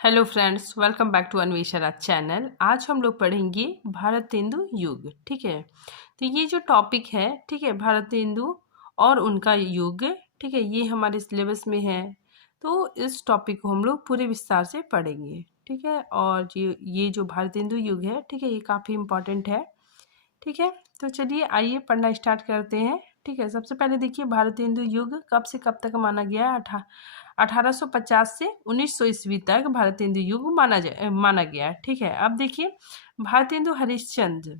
Hello friends, welcome back to Anvesha channel. आज हम लोग पढ़ेंगे भारतेंदु युग। ठीक है, तो ये जो टॉपिक है, ठीक है, भारतेंदु और उनका युग, ठीक है, ये हमारे सिलेबस में है। तो इस टॉपिक को हम लोग पूरे विस्तार से पढ़ेंगे। ठीक है, और ये जो भारतेंदु युग है, ठीक है, ये काफ़ी इम्पोर्टेंट है। ठीक है, तो चलिए आइए पढ़ना स्टार्ट करते हैं। ठीक है, सबसे पहले देखिए भारतेंदु युग कब से कब तक माना गया है। 1850 से 1900 ईस्वी तक भारतेंदु युग माना गया है। ठीक है, अब देखिए भारतेंदु हरिश्चंद्र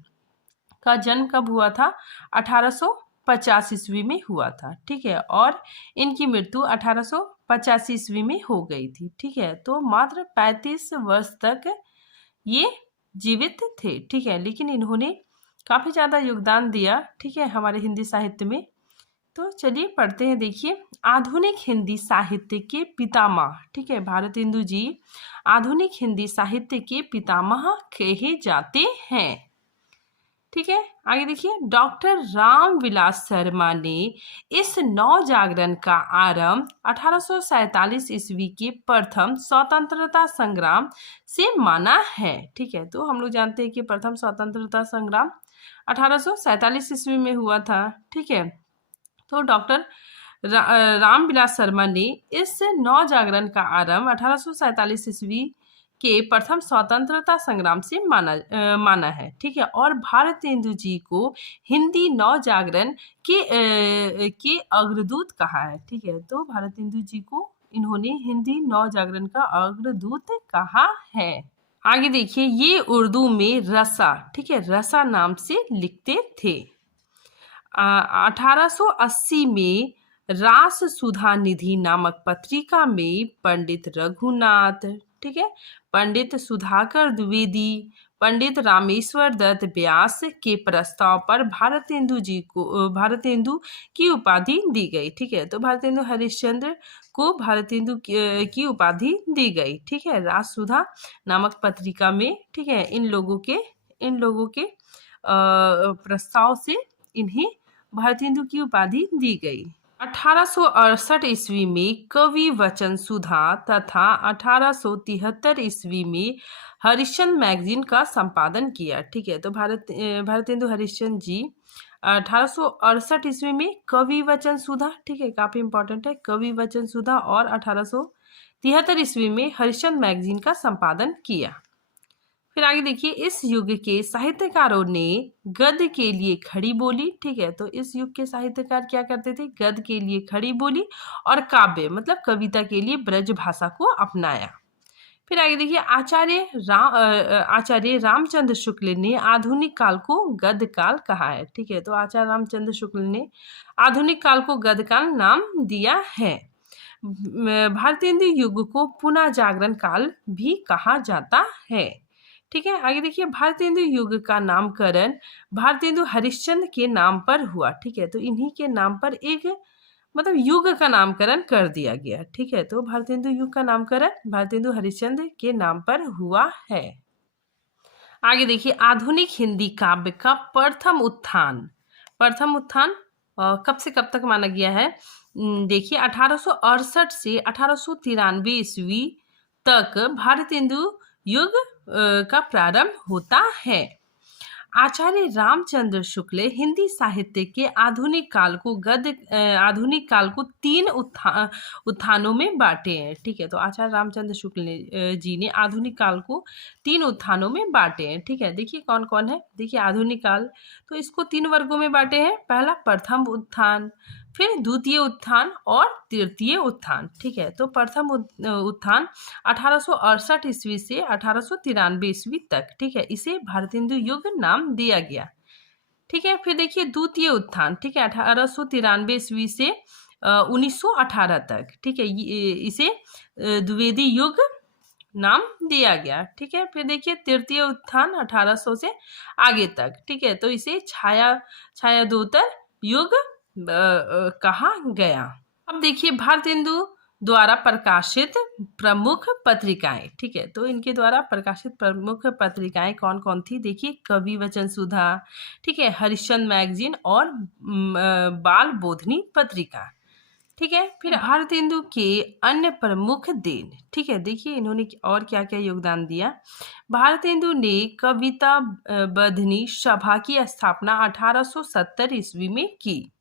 का जन्म कब हुआ था। 1850 ईस्वी में हुआ था। ठीक है, और इनकी मृत्यु 1885 ईस्वी में हो गई थी। ठीक है, तो मात्र 35 वर्ष तक ये जीवित थे। ठीक है, लेकिन इन्होंने काफ़ी ज़्यादा योगदान दिया, ठीक है, हमारे हिंदी साहित्य में। तो चलिए पढ़ते हैं। देखिए, आधुनिक हिंदी साहित्य के पितामह, ठीक है, भारतेंदु जी आधुनिक हिंदी साहित्य के पितामह कहे जाते हैं। ठीक है, आगे देखिए, डॉक्टर रामविलास शर्मा ने इस नव जागरण का आरंभ 1847 ईस्वी के प्रथम स्वतंत्रता संग्राम से माना है। ठीक है, तो हम लोग जानते हैं कि प्रथम स्वतंत्रता संग्राम 1847 ईस्वी में हुआ था। ठीक है, तो डॉक्टर रामविलास शर्मा ने इस नव जागरण का आरंभ 1847 ईस्वी के प्रथम स्वतंत्रता संग्राम से माना है। ठीक है, और भारतेंदु जी को हिंदी नव जागरण के अग्रदूत कहा है। ठीक है, तो भारतेंदु जी को इन्होंने हिंदी नव जागरण का अग्रदूत कहा है। आगे देखिए, ये उर्दू में रसा, ठीक है, रसा नाम से लिखते थे। 1880 में रास सुधा निधि नामक पत्रिका में पंडित रघुनाथ, ठीक है, पंडित सुधाकर द्विवेदी, पंडित रामेश्वर दत्त व्यास के प्रस्ताव पर भारतेंदु की उपाधि दी गई। ठीक है, तो भारतेंदु हरिश्चंद्र को भारतेंदु की उपाधि दी गई। ठीक है, रास सुधा नामक पत्रिका में, ठीक है, इन लोगों के प्रस्ताव से इन्हें भारतेंदु की उपाधि दी गई। 1868 ईस्वी में कवि वचन सुधा तथा 1873 ईस्वी में हरिश्चंद्र मैगजीन का संपादन किया। ठीक है, तो भारतेंदु हरिश्चंद्र जी 1868 ईस्वी में कवि वचन सुधा, ठीक है, काफी इंपॉर्टेंट है, कवि वचन सुधा, और 1873 ईस्वी में हरिश्चंद्र मैगजीन का संपादन किया। फिर आगे देखिए, इस युग के साहित्यकारों ने गद्य के लिए खड़ी बोली। ठीक है, तो इस युग के साहित्यकार क्या करते थे, गद्य के लिए खड़ी बोली और काव्य मतलब कविता के लिए ब्रज भाषा को अपनाया। फिर आगे देखिए, आचार्य रामचंद्र शुक्ल ने आधुनिक काल को गद्य काल कहा है। ठीक है, तो आचार्य रामचंद्र शुक्ल ने आधुनिक काल को गद्य काल नाम दिया है। भारतेंदु युग को पुनः जागरण काल भी कहा जाता है। ठीक है, आगे देखिए, भारतेंदु युग का नामकरण भारतेंदु हरिश्चंद्र के नाम पर हुआ। ठीक है, तो इन्हीं के नाम पर एक मतलब युग का नामकरण कर दिया गया। ठीक है, तो भारतेंदु युग का नामकरण भारतेंदु हरिश्चंद्र के नाम पर हुआ है। आगे देखिए, आधुनिक हिंदी काव्य का प्रथम उत्थान कब से कब तक माना गया है। देखिए, 1868 से 1893 ईस्वी तक भारतेंदु युग का प्रारंभ होता है। आचार्य रामचंद्र शुक्ल हिंदी साहित्य के आधुनिक काल को तीन उत्थानों में बांटे हैं। ठीक है, तो आचार्य रामचंद्र शुक्ल जी ने आधुनिक काल को तीन उत्थानों में बांटे हैं। ठीक है, देखिए कौन कौन है। देखिए, आधुनिक काल तो इसको तीन वर्गों में बांटे हैं। पहला प्रथम उत्थान, फिर द्वितीय उत्थान और तृतीय उत्थान। ठीक है, तो प्रथम उत्थान 1868 ईस्वी से 1893 ईस्वी तक, ठीक है, इसे भारतेंदु युग नाम दिया गया। ठीक है, फिर देखिए द्वितीय उत्थान, ठीक है, 1893 ईस्वी से 1918 तक, ठीक है, इसे द्विवेदी युग नाम दिया गया। ठीक है, फिर देखिए तृतीय उत्थान 1800 से आगे तक, ठीक है, तो इसे छायादोतर युग कहा गया। अब देखिए, भारतेंदु द्वारा प्रकाशित प्रमुख पत्रिकाएं, ठीक है, तो इनके द्वारा प्रकाशित प्रमुख पत्रिकाएं कौन कौन थी। देखिए, कवि वचन सुधा, ठीक है, हरिश्चंद्र मैगजीन और बाल बोधनी पत्रिका। ठीक है। फिर भारतेंदु के अन्य प्रमुख देन, ठीक है, देखिए इन्होंने और क्या क्या योगदान दिया। भारतेंदु ने कविता बधनी सभा की स्थापना 1870 ईस्वी में की।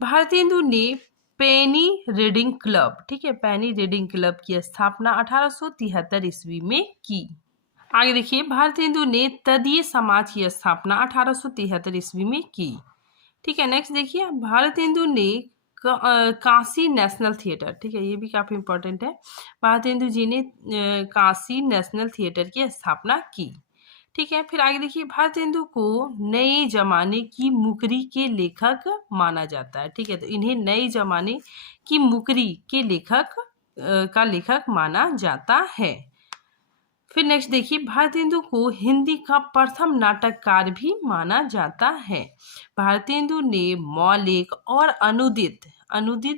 भारतेंदु ने पेनी रीडिंग क्लब, ठीक है, पेनी रीडिंग क्लब की स्थापना 1873 ईस्वी में की। आगे देखिए, भारतेंदु ने तदीय समाज की स्थापना 1873 ईस्वी में की। ठीक है। नेक्स्ट देखिए, भारतेंदु ने काशी नेशनल थिएटर, ठीक है, ये भी काफी इंपॉर्टेंट है। भारतेंदु जी ने काशी नेशनल थिएटर की स्थापना की। ठीक है। फिर आगे देखिए, भारतेंदु को नए जमाने की मुकरी के लेखक माना जाता है। ठीक है, तो इन्हें नए जमाने की मुकरी के लेखक माना जाता है। फिर नेक्स्ट देखिए, भारतेंदु को हिंदी का प्रथम नाटककार भी माना जाता है। भारतेंदु ने मौलिक और अनुदित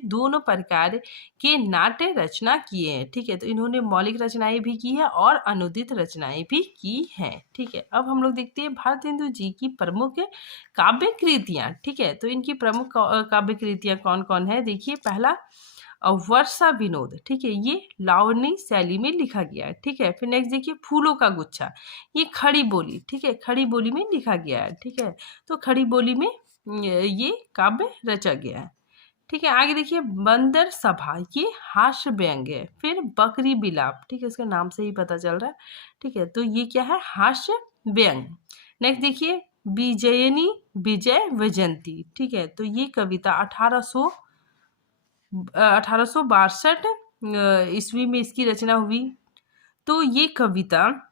दोनों प्रकार के नाट्य रचना किए हैं। ठीक है, तो इन्होंने मौलिक रचनाएं भी की है और अनुदित रचनाएं भी की हैं। ठीक है, अब हम लोग देखते हैं भारतेंदु जी की प्रमुख काव्य कृतियां। ठीक है, तो इनकी प्रमुख काव्य कृतियां कौन कौन है, देखिए, पहला वर्षा विनोद, ठीक है, ये लावणी शैली में लिखा गया है। ठीक है। फिर नेक्स्ट देखिए, फूलों का गुच्छा, ये खड़ी बोली, ठीक है, खड़ी बोली में लिखा गया है। ठीक है, तो खड़ी बोली में ये काव्य रचा गया है। ठीक है। आगे देखिए, बंदर सभा, ये हास्य व्यंग है। फिर बकरी बिलाप, ठीक है, इसके नाम से ही पता चल रहा है। ठीक है, तो ये क्या है, हास्य व्यंग। नेक्स्ट देखिए, विजयनी विजय वैजयंती, ठीक है, तो ये कविता 1862 ईस्वी में इसकी रचना हुई। तो ये कविता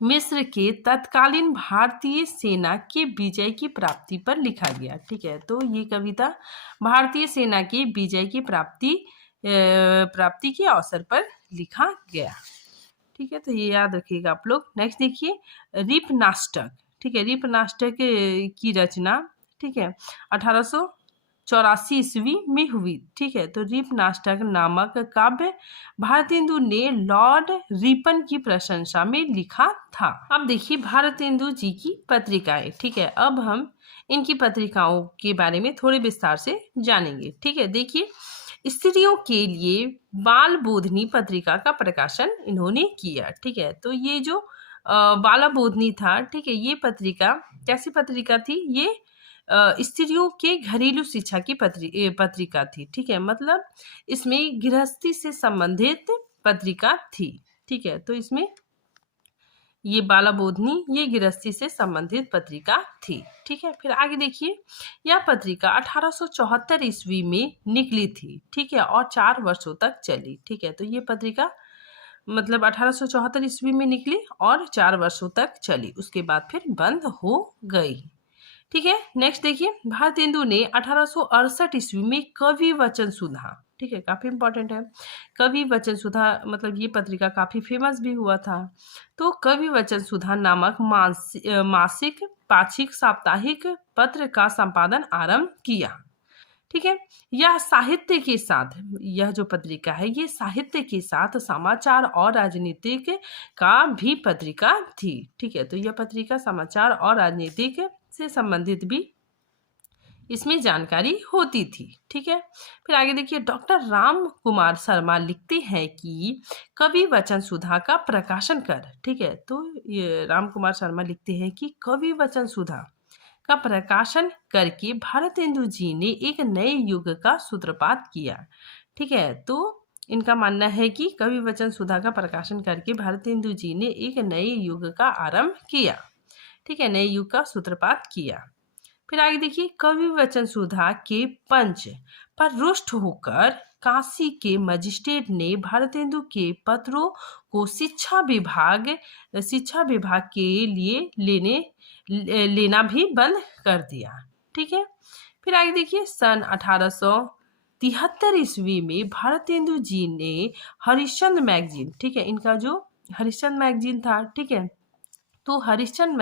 मिस्र के तत्कालीन भारतीय सेना के विजय की प्राप्ति पर लिखा गया। ठीक है, तो ये कविता भारतीय सेना के विजय की प्राप्ति के अवसर पर लिखा गया। ठीक है, तो ये याद रखिएगा आप लोग। नेक्स्ट देखिए, रिप नाटक, ठीक है, रिप नाटक की रचना, ठीक है, 1884 ईस्वी में हुई। ठीक है, तो रिप नाटक नामक काव्य भारतेंदु ने लॉर्ड रिपन की प्रशंसा में लिखा था। अब देखिए, भारतेंदु जी की पत्रिकाएं। ठीक है, अब हम इनकी पत्रिकाओं के बारे में थोड़े विस्तार से जानेंगे। ठीक है, देखिए, स्त्रियों के लिए बाल बोधनी पत्रिका का प्रकाशन इन्होंने किया। ठीक है, तो ये जो बाला बोधनी था, ठीक है, ये पत्रिका कैसी पत्रिका थी, ये स्त्रियों के घरेलू शिक्षा की पत्रिका थी। ठीक है, मतलब इसमें गृहस्थी से संबंधित पत्रिका थी। ठीक है, तो इसमें ये बाला बोधनी ये गृहस्थी से संबंधित पत्रिका थी। ठीक है, फिर आगे देखिए, यह पत्रिका 1874 ईस्वी में निकली थी। ठीक है, और 4 वर्षों तक चली। ठीक है, तो ये पत्रिका मतलब 1874 ईस्वी में निकली और 4 वर्षों तक चली, उसके बाद फिर बंद हो गई। ठीक है। नेक्स्ट देखिए, भारतेंदु ने 1868 ईस्वी में कवि वचन सुधा, ठीक है, काफी इंपॉर्टेंट है, कवि वचन सुधा, मतलब ये पत्रिका काफी फेमस भी हुआ था। तो कवि वचन सुधा नामक मासिक पाक्षिक साप्ताहिक पत्र का संपादन आरंभ किया। ठीक है, यह साहित्य के साथ, यह जो पत्रिका है ये साहित्य के साथ समाचार और राजनीतिक का भी पत्रिका थी। ठीक है, तो यह पत्रिका समाचार और राजनीतिक से संबंधित भी इसमें जानकारी होती थी। ठीक है, फिर आगे देखिए, डॉक्टर राम कुमार शर्मा लिखते हैं कि कवि वचन सुधा का प्रकाशन कर, ठीक है, तो ये राम कुमार शर्मा लिखते हैं कि कवि वचन सुधा का प्रकाशन करके भारतेंदु जी ने एक नए युग का सूत्रपात किया। ठीक है, तो इनका मानना है कि कवि वचन सुधा का प्रकाशन करके भारतेंदु जी ने एक नए युग का आरंभ किया। ठीक है, नए युग का सूत्रपात किया। फिर आगे देखिए, कवि वचन सुधा के पंच पर रुष्ट होकर काशी के मजिस्ट्रेट ने भारतेंदु के पत्रों को शिक्षा विभाग के लिए लेना भी बंद कर दिया। ठीक है, फिर आगे देखिए, सन 1873 ईस्वी में भारतेंदु जी ने हरिश्चंद्र मैगजीन, ठीक है, इनका जो हरिश्चंद्र मैगजीन था, ठीक है, तो हरिश्चंद्र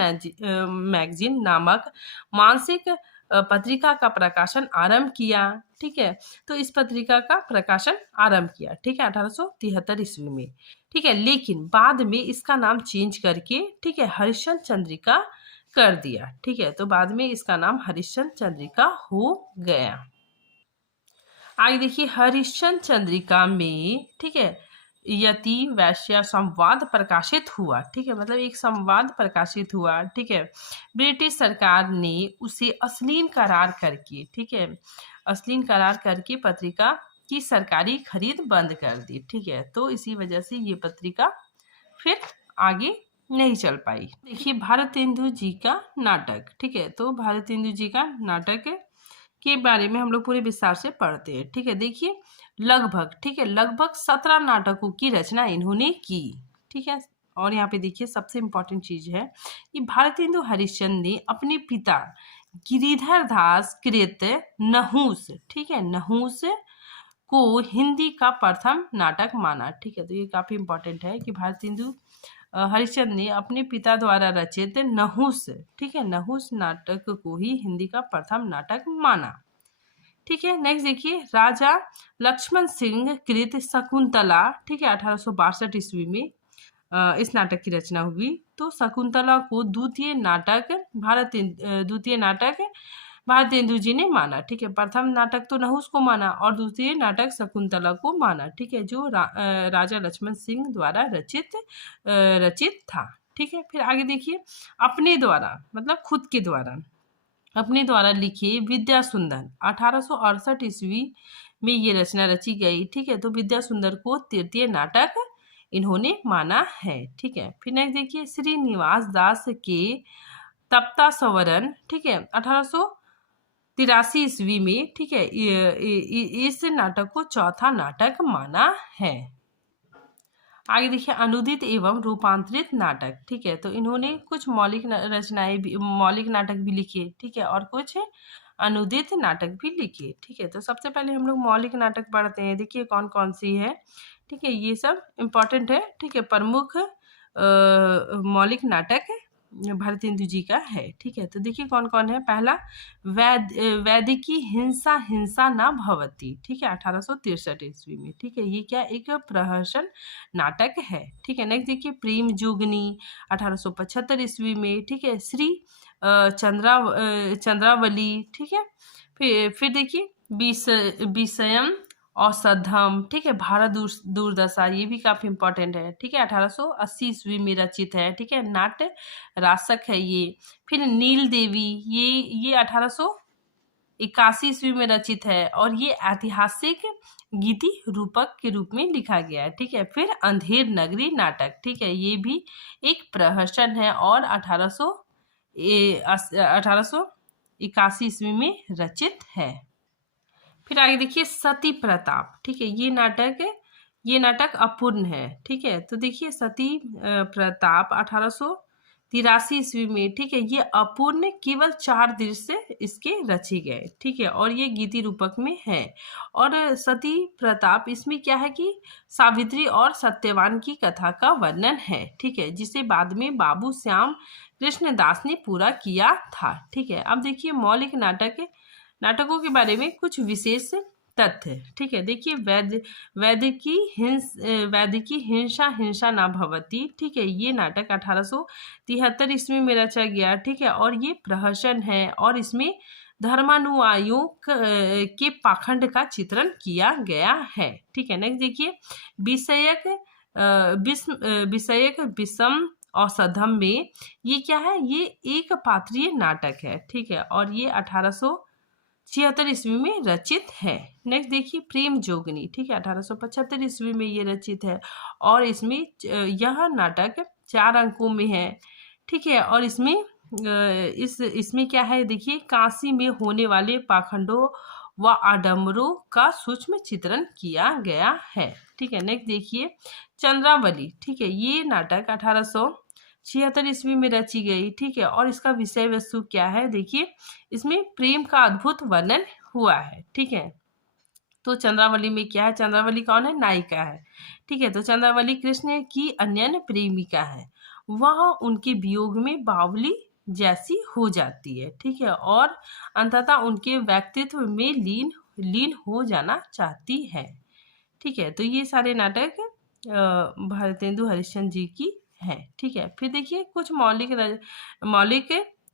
मैगजीन नामक मासिक पत्रिका का प्रकाशन आरंभ किया। ठीक है, तो इस पत्रिका का प्रकाशन आरंभ किया, ठीक है, 1873 ईस्वी में। ठीक है, लेकिन बाद में इसका नाम चेंज करके, ठीक है, हरिश्चंद्र चंद्रिका कर दिया। ठीक है, तो बाद में इसका नाम हरिश्चंद्र चंद्रिका हो गया। आगे देखिए हरिश्चंद्र चंद्रिका में, ठीक है, यति वैश्य संवाद प्रकाशित हुआ, ठीक है, मतलब एक संवाद प्रकाशित हुआ, ठीक है। ब्रिटिश सरकार ने उसे अश्लील करार करके, ठीक है, अश्लील करार करके पत्रिका की सरकारी खरीद बंद कर दी, ठीक है। तो इसी वजह से ये पत्रिका फिर आगे नहीं चल पाई। देखिए भारतेंदु जी का नाटक, ठीक है, तो भारतेंदु जी का नाटक के बारे में हम लोग पूरे विस्तार से पढ़ते हैं, ठीक है। देखिए लगभग, ठीक है, लगभग 17 नाटकों की रचना इन्होंने की, ठीक है। और यहाँ पे देखिए सबसे इम्पोर्टेंट चीज है कि भारतेंदु हरिश्चंद्र ने अपने पिता गिरिधर दास कृत नहुस, ठीक है, नहुस को हिंदी का प्रथम नाटक माना, ठीक है। तो ये काफी इम्पोर्टेंट है कि भारतेंदु हरिश्चंद्र ने अपने पिता द्वारा रचित नहुस, ठीक है, नहुस नाटक को ही हिंदी का प्रथम नाटक माना, ठीक है। नेक्स्ट देखिए राजा लक्ष्मण सिंह कृत शकुंतला, ठीक है, 1862 ईस्वी में इस नाटक की रचना हुई। तो शकुंतला को द्वितीय नाटक भारतेंदु जी ने माना, ठीक है। प्रथम नाटक तो नहुस को माना और द्वितीय नाटक शकुंतला को माना, ठीक है, जो राजा लक्ष्मण सिंह द्वारा रचित था, ठीक है। फिर आगे देखिए अपने द्वारा, मतलब खुद के द्वारा, अपने द्वारा लिखे विद्या सुंदर 1868 ईस्वी में ये रचना रची गई, ठीक है। तो विद्या सुंदर को तृतीय नाटक इन्होंने माना है, ठीक है। फिर नेक्स्ट देखिए श्रीनिवास दास के तप्ता सवरण, ठीक है, 1883 ईस्वी में, ठीक है, इस नाटक को चौथा नाटक माना है। आगे देखिए अनुदित एवं रूपांतरित नाटक, ठीक है, तो इन्होंने कुछ मौलिक नाटक भी लिखे, ठीक है, और कुछ अनुदित नाटक भी लिखे, ठीक है। तो सबसे पहले हम लोग मौलिक नाटक पढ़ते हैं, देखिए कौन कौन सी है, ठीक है, ये सब इम्पोर्टेंट है, ठीक है। प्रमुख मौलिक नाटक भारतेंदु जी का है, ठीक है। तो देखिए कौन कौन है। पहला वैदिकी हिंसा हिंसा न भवती, ठीक है, 1863 ईस्वी में, ठीक है, ये क्या एक प्रहसन नाटक है, ठीक है। नेक्स्ट देखिए प्रेम जोगनी 1875 ईस्वी में, ठीक है, श्री चंद्रावली, ठीक है। फिर देखिए विषयम औषधम, ठीक है, भारत दूरदशा, ये भी काफी इंपॉर्टेंट है, ठीक है, 1880 ईस्वी में रचित है, ठीक है, नाट्य रासक है ये। फिर नील देवी, ये 1881 ईस्वी में रचित है और ये ऐतिहासिक गीति रूपक के रूप में लिखा गया है, ठीक है। फिर अंधेर नगरी नाटक, ठीक है, ये भी एक प्रहसन है और 1881 ईस्वी में रचित है। फिर आगे देखिए सती प्रताप, ठीक है, ये नाटक अपूर्ण है, ठीक है। तो देखिए सती प्रताप 1883 ईस्वी में, ठीक है, ये अपूर्ण केवल 4 दृश्य इसके रचे गए, ठीक है, और ये गीति रूपक में है। और सती प्रताप इसमें क्या है कि सावित्री और सत्यवान की कथा का वर्णन है, ठीक है, जिसे बाद में बाबू श्याम कृष्णदास ने पूरा किया था, ठीक है। अब देखिए मौलिक नाटकों के बारे में कुछ विशेष तथ्य, ठीक है। देखिए वैदिकी हिंसा हिंसा ना भवती, ठीक है, ये नाटक 1873 ईस्वी में रचा गया, ठीक है, और ये प्रहसन है और इसमें धर्मानुयायियों के पाखंड का चित्रण किया गया है, ठीक है। नेक्स्ट देखिए विषयक विषम औषधम में, ये क्या है, ये एक पात्रीय नाटक है, ठीक है, और ये 1876 ईस्वी में रचित है। नेक्स्ट देखिए प्रेम जोगनी, ठीक है, 1875 ईस्वी में ये रचित है और इसमें यह नाटक 4 अंकों में है, ठीक है, और इसमें क्या है, देखिए काशी में होने वाले पाखंडों व आडंबरों का सूक्ष्म चित्रण किया गया है, ठीक है। नेक्स्ट देखिए चंद्रावली, ठीक है, ये नाटक 1876 ईस्वी में रची गई, ठीक है, और इसका विषय वस्तु क्या है, देखिए इसमें प्रेम का अद्भुत वर्णन हुआ है, ठीक है। तो चंद्रावली में क्या है, चंद्रावली कौन है, नायिका है, ठीक है। तो चंद्रावली कृष्ण की अन्य प्रेमिका है, वह उनके वियोग में बावली जैसी हो जाती है, ठीक है, और अंततः उनके व्यक्तित्व में लीन हो जाना चाहती है, ठीक है। तो ये सारे नाटक भारतेंदु हरिश्चंद्र जी की है, ठीक है। फिर देखिए कुछ मौलिक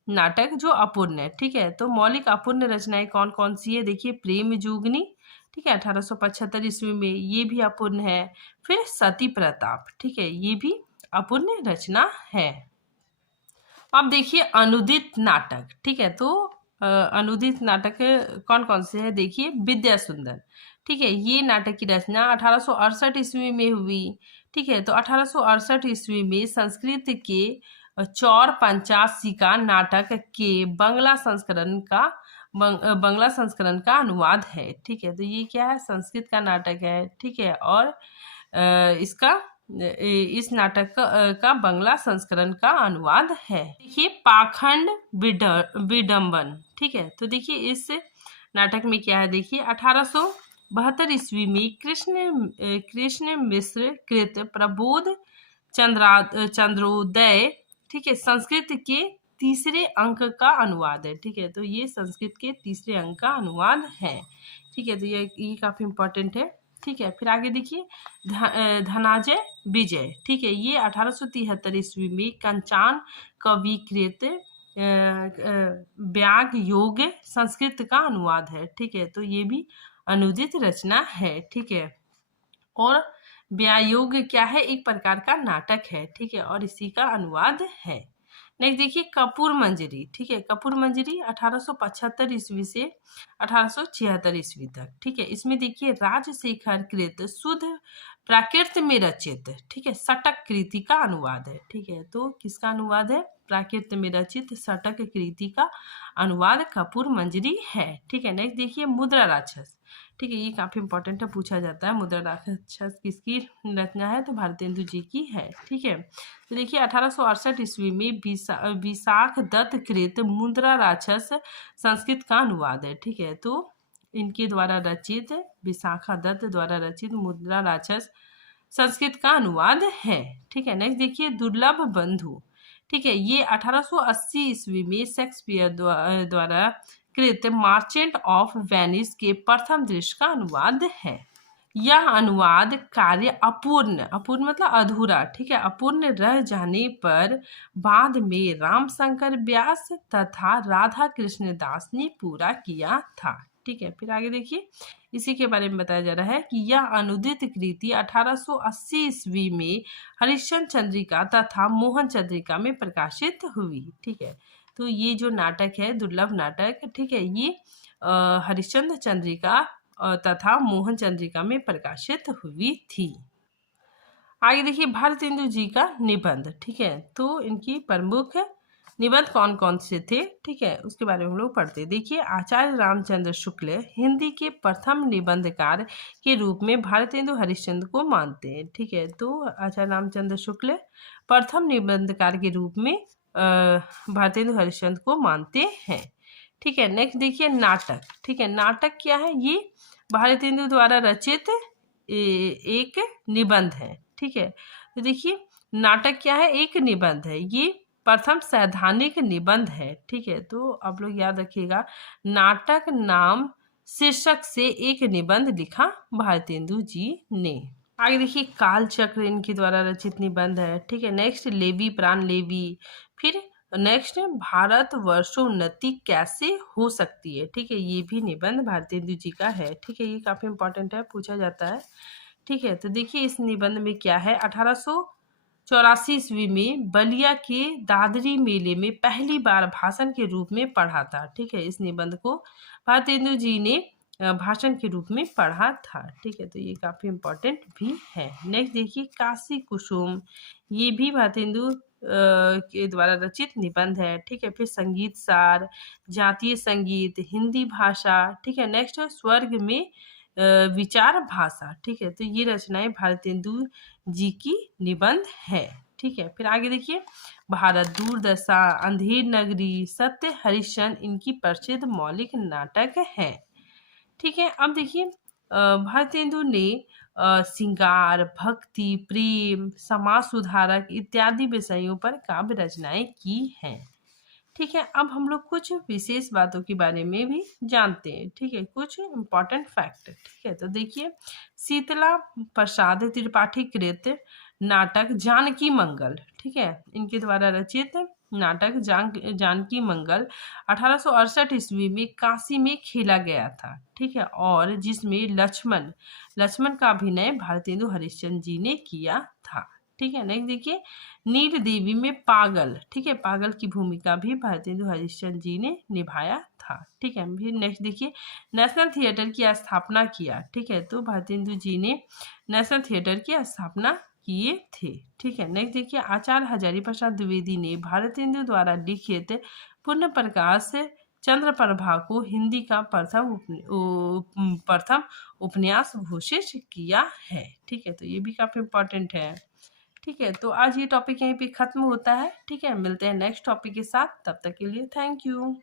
नाटक जो अपूर्ण है, ठीक है। तो मौलिक अपूर्ण रचनाएं कौन कौन सी है, देखिए प्रेम जोगनी, ठीक है, 1875 ईस्वी में, ये भी अपूर्ण है। फिर सती प्रताप, ठीक है, ये भी अपूर्ण रचना है। अब देखिए अनुदित नाटक, ठीक है, तो अनुदित नाटक कौन कौन से हैं, देखिए विद्या सुंदर, ठीक है, ये नाटक की रचना 1868 ईस्वी में हुई। ठीक है, तो 1868 ईस्वी में संस्कृत के चौर पंचासी का नाटक के बंगला संस्करण का अनुवाद है। ठीक है, तो ये क्या है, संस्कृत का नाटक है। ठीक है, और इस नाटक का बंगला संस्करण का अनुवाद है। देखिए पाखंड विडंबन, ठीक है, तो देखिए इस नाटक में क्या है, देखिए 1872 ईस्वी में कृष्ण मिश्र कृत प्रबोध चंद्रोदय, ठीक है, संस्कृत के तीसरे अंक का अनुवाद है। ठीक है, तो ये संस्कृत के तीसरे अंक का अनुवाद है। ठीक है, तो ये काफी इंपॉर्टेंट है। ठीक है, फिर आगे देखिए धनाजय विजय, ठीक है, ये 1873 ईस्वी में कंचान कविकृत व्याग योग संस्कृत का अनुवाद है। ठीक है, तो ये भी अनुदित रचना है। ठीक है, और व्यायोग क्या है, एक प्रकार का नाटक है। ठीक है, और इसी का अनुवाद है। नेक्स्ट देखिए कपूर मंजरी, ठीक है, कपूर मंजरी 1875 ईस्वी से 1876 ईस्वी तक। ठीक है, इसमें देखिए राजशेखर कृत शुद्ध प्राकृत में रचित, ठीक है, षटक कृति का अनुवाद है। ठीक है, तो किसका अनुवाद है, प्राकृत में रचित षटक कृति का अनुवाद कपूर मंजरी है। ठीक है, नेक्स्ट देखिए मुद्रा राक्षस, ठीक है, ये काफी इंपॉर्टेंट है, पूछा जाता है मुद्रा राक्षस किसकी रचना है, तो भारतेंदु जी की है। ठीक है, तो देखिए 1868 ईस्वी में विशाख दत्त कृत मुद्रा राक्षस संस्कृत का अनुवाद है। ठीक है, तो इनके द्वारा रचित, विशाखा दत्त द्वारा रचित मुद्रा राक्षस संस्कृत का अनुवाद है। ठीक है, नेक्स्ट देखिए दुर्लभ बंधु, ठीक है, ये 1880 ईस्वी में शेक्सपियर द्वारा कृत मार्चेंट ऑफ वेनिस के प्रथम दृश्य का अनुवाद है। यह अनुवाद कार्य अपूर्ण मतलब अधूरा, ठीक है, अपूर्ण रह जाने पर बाद में रामशंकर व्यास तथा राधा कृष्ण दास ने पूरा किया था। ठीक है, फिर आगे देखिए इसी के बारे में बताया जा रहा है कि यह अनुदित कृति 1880 ईस्वी में हरिश्चंद्र चंद्रिका तथा मोहन चंद्रिका में प्रकाशित हुई। ठीक है, तो ये जो नाटक है दुर्लभ नाटक, ठीक है, ये हरिश्चंद्र चंद्रिका तथा मोहन चंद्रिका में प्रकाशित हुई थी। आगे देखिए भारतेंदु जी का निबंध, ठीक है, तो इनकी प्रमुख निबंध कौन कौन से थे, ठीक है, उसके बारे में हम लोग पढ़ते हैं। देखिए आचार्य रामचंद्र शुक्ल हिंदी के प्रथम निबंधकार के रूप में भारतेंदु हरिश्चंद्र को मानते हैं। ठीक है, तो आचार्य रामचंद्र शुक्ल प्रथम निबंधकार के रूप में भारतेंदु हरिश्चंद्र को मानते हैं। ठीक है, नेक्स्ट देखिए नाटक, ठीक है, नाटक क्या है, ये भारतेंदु द्वारा रचित एक निबंध है। ठीक है, तो देखिए नाटक क्या है, एक निबंध है, ये प्रथम सैद्धांतिक निबंध है। ठीक है, तो आप लोग याद रखिएगा नाटक नाम शीर्षक से एक निबंध लिखा भारतेंदु जी ने। आगे देखिए काल चक्र इनके द्वारा रचित निबंध है। ठीक है, नेक्स्ट लेवी प्राण लेवी, फिर नेक्स्ट भारत वर्षोन्नति कैसे हो सकती है। ठीक है, ये भी निबंध भारतेंदु जी का है। ठीक है, ये काफी इंपॉर्टेंट है, पूछा जाता है। ठीक है, तो देखिए इस निबंध में क्या है, 1884 ईस्वी में बलिया के दादरी मेले में पहली बार भाषण के रूप में पढ़ा था। ठीक है, इस निबंध को भारतेंदु जी ने भाषण के रूप में पढ़ा था। ठीक है, तो ये काफी इंपॉर्टेंट भी है। नेक्स्ट देखिए काशी कुसुम, ये भी भारतेंदु के द्वारा रचित निबंध है। ठीक है, फिर संगीत सार, जातीय संगीत, हिंदी भाषा, ठीक है, नेक्स्ट स्वर्ग में विचार भाषा। ठीक है, तो ये रचनाएं भारतेंदु जी की निबंध है। ठीक है, फिर आगे देखिए भारत दूरदशा, अंधेर नगरी, सत्य हरिश्चंद्र इनकी प्रसिद्ध मौलिक नाटक है। ठीक है, अब देखिए भारतेंदु ने श्रृंगार, भक्ति, प्रेम, समाज सुधारक इत्यादि विषयों पर काव्य रचनाएं की हैं। ठीक है, अब हम लोग कुछ विशेष बातों के बारे में भी जानते हैं। ठीक है, कुछ इम्पोर्टेंट फैक्ट। ठीक है, तो देखिए शीतला प्रसाद त्रिपाठी कृत नाटक जानकी मंगल, ठीक है, इनके द्वारा रचित नाटक जानकी मंगल 1868 ईस्वी में काशी में खेला गया था, ठीक है, और जिसमें लक्ष्मण लक्ष्मण का अभिनय भारतेंदु हरिश्चंद्र जी ने किया था, ठीक है। नेक्स्ट देखिए, नील देवी में पागल, ठीक है, पागल की भूमिका भी भारतेंदु हरिश्चंद्र जी ने निभाया था, ठीक है। फिर नेक्स्ट देखिए, नेशनल थिएटर की स्थापना किया, ठीक है, तो भारतेंदु जी ने नेशनल थिएटर की स्थापना किए थे, ठीक है। नेक्स्ट देखिए, आचार्य हजारी प्रसाद द्विवेदी ने भारतेंदु द्वारा लिखित पुण्य प्रकाश चंद्र प्रभा को हिंदी का प्रथम उपन्यास घोषित किया है, ठीक है, तो ये भी काफी इम्पोर्टेंट है, ठीक है। तो आज ये टॉपिक यहीं पे खत्म होता है, ठीक है, मिलते हैं नेक्स्ट टॉपिक के साथ, तब तक के लिए थैंक यू।